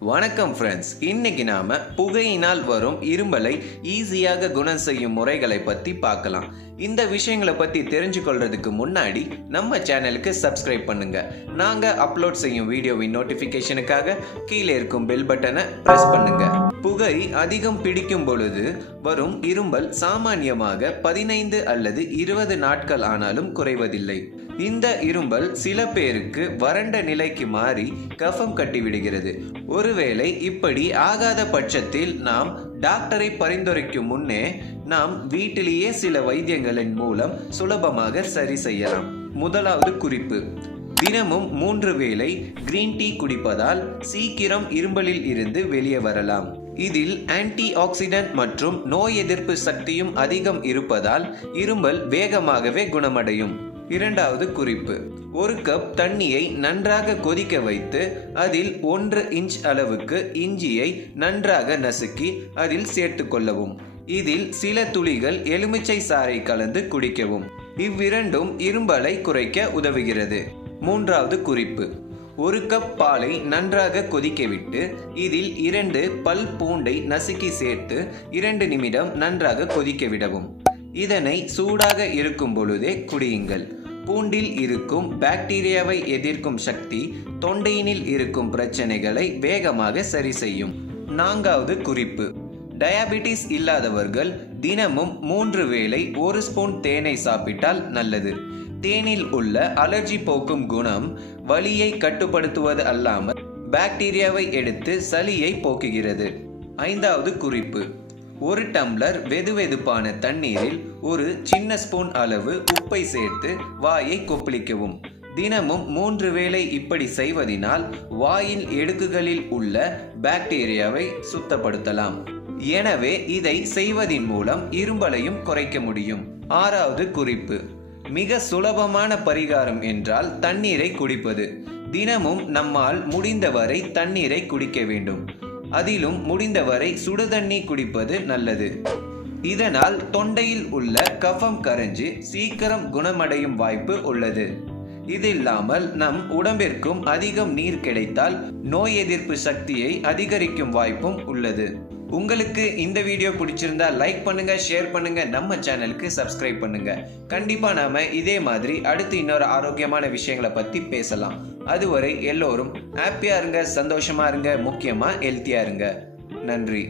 வணக்கம் ஃப்ரெண்ட்ஸ், இன்னைக்கு நாம புகையினால் வரும் இருமலை ஈஸியாக குணம் செய்யும் முறைகளை பத்தி பார்க்கலாம். இந்த விஷயங்களை பத்தி தெரிஞ்சுக்கொள்றதுக்கு முன்னாடி நம்ம சேனலுக்கு சப்ஸ்கிரைப் பண்ணுங்க. நாங்க அப்லோட் செய்யும் வீடியோவின் நோட்டிபிகேஷனுக்காக கீழே இருக்கும் பெல் பட்டனை பிரஸ் பண்ணுங்க. புகை அதிகம் பிடிக்கும் பொழுது வரும் இருமல் சாமானியமாக 15 அல்லது 20 நாட்கள் ஆனாலும் குறைவதில்லை. இந்த இருமல் சில பேருக்கு வறண்ட நிலைக்கு மாறி கஃபம் கட்டிவிடுகிறது. ஒருவேளை இப்படி ஆகாத பட்சத்தில் நாம் டாக்டரை பரிந்துரைக்கும் முன்னே நாம் வீட்டிலேயே சில வைத்தியங்களின் மூலம் சுலபமாக சரி செய்யலாம். முதலாவது குறிப்பு: தினமும் 3 வேளை கிரீன் டீ குடிப்பதால் சீக்கிரம் இருமலில் இருந்து வெளியே வரலாம். இதில் ஆன்டி ஆக்சிடென்ட் மற்றும் நோய் எதிர்ப்பு சக்தியும் அதிகம் இருப்பதால் இருமல் வேகமாகவே குணமடையும். இரண்டாவது குறிப்பு: 1 கப் தண்ணியை நன்றாக கொதிக்க வைத்து அதில் 1 இன்ச் அளவுக்கு இஞ்சியை நன்றாக நசுக்கி அதில் சேர்த்து கொள்ளவும். இதில் சில துளிகள் எலுமிச்சை சாறை கலந்து குடிக்கவும். இவ்விரண்டும் இருமலை குறைக்க உதவுகிறது. மூன்றாவது குறிப்பு: 1 கப் பாலை நன்றாக கொதிக்கவிட்டு இதில் 2 பல் பூண்டை நசுக்கி சேர்த்து 2 நிமிடம் நன்றாக கொதிக்க விடவும். இதனை சூடாக இருக்கும் பொழுதே குடியுங்கள். பூண்டில் இருக்கும் பாக்டீரியாவை எதிர்க்கும் சக்தி தொண்டையினில் இருக்கும் பிரச்சனைகளை வேகமாக சரி செய்யும். நான்காவது குறிப்பு: டயாபெட்டிஸ் இல்லாதவர்கள் தினமும் 3 வேளை 1 ஸ்பூன் தேனை சாப்பிட்டால் நல்லது. தேனில் உள்ள அலர்ஜி போக்கும் குணம் வலியை கட்டுப்படுத்துவது அல்லாமல் பாக்டீரியாவை எடுத்து சளியை போக்குகிறது. ஐந்தாவது குறிப்பு: 1 டம்ளர் வெதுவெதுப்பான தண்ணீரில் ஒரு சின்ன ஸ்பூன் அளவு உப்பை சேர்த்து வாயை கொப்பளிக்கவும். தினமும் 3 வேளை இப்படி செய்வதனால் வாயின் எடுக்குகளில் உள்ள பாக்டீரியாவை சுத்தப்படுத்தலாம். எனவே இதை செய்வதின் மூலம் இருமலையும் குறைக்க முடியும். ஆறாவது குறிப்பு: மிக சுலபமான பரிகாரம் என்றால் தண்ணீரை குடிப்பது. தினமும் நம்மால் முடிந்தவரை தண்ணீரை குடிக்க வேண்டும். அதிலும் முடிந்தவரை சுடுதண்ணி குடிப்பது நல்லது. இதனால் தொண்டையில் உள்ள கஃபம் கரைஞ்சு சீக்கிரம் குணமடையும் வாய்ப்பு உள்ளது. இது இல்லாமல் நம் உடம்பிற்கும் அதிகம் நீர் கிடைத்தால் நோய் எதிர்ப்பு சக்தியை அதிகரிக்கும் வாய்ப்பும் உள்ளது. உங்களுக்கு இந்த வீடியோ பிடிச்சிருந்தா லைக் பண்ணுங்க, ஷேர் பண்ணுங்க, நம்ம சேனலுக்கு சப்ஸ்கிரைப் பண்ணுங்க. கண்டிப்பா நாம இதே மாதிரி அடுத்து இன்னொரு ஆரோக்கியமான விஷயங்களை பத்தி பேசலாம். அதுவரை எல்லோரும் ஹாப்பியா இருங்க, சந்தோஷமா இருங்க, முக்கியமா ஹெல்த்தியா இருங்க. நன்றி.